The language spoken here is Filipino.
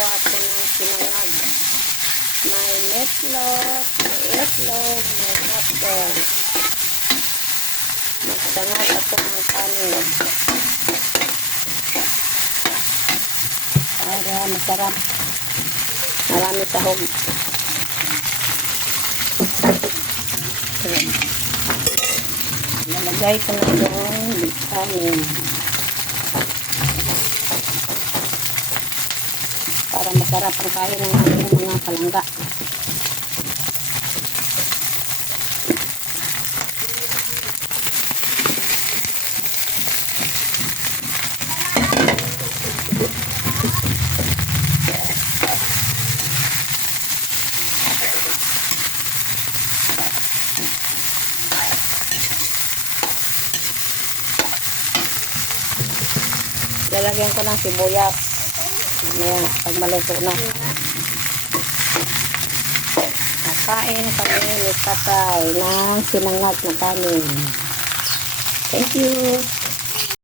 Gagawa ko ng sinangag. May meatloaf, may itlog, may hotdog. Magsangag ako ng kanin. Para masarap. Marami sahog. Nalagay ko na yung kanin. Para masarap ang kain ng ating mga palangga. Lalagyan ko ng sibuyas. Ayan, pag maluto na. Kakain kami ni Tatay ng sinangag na kanin. Thank you.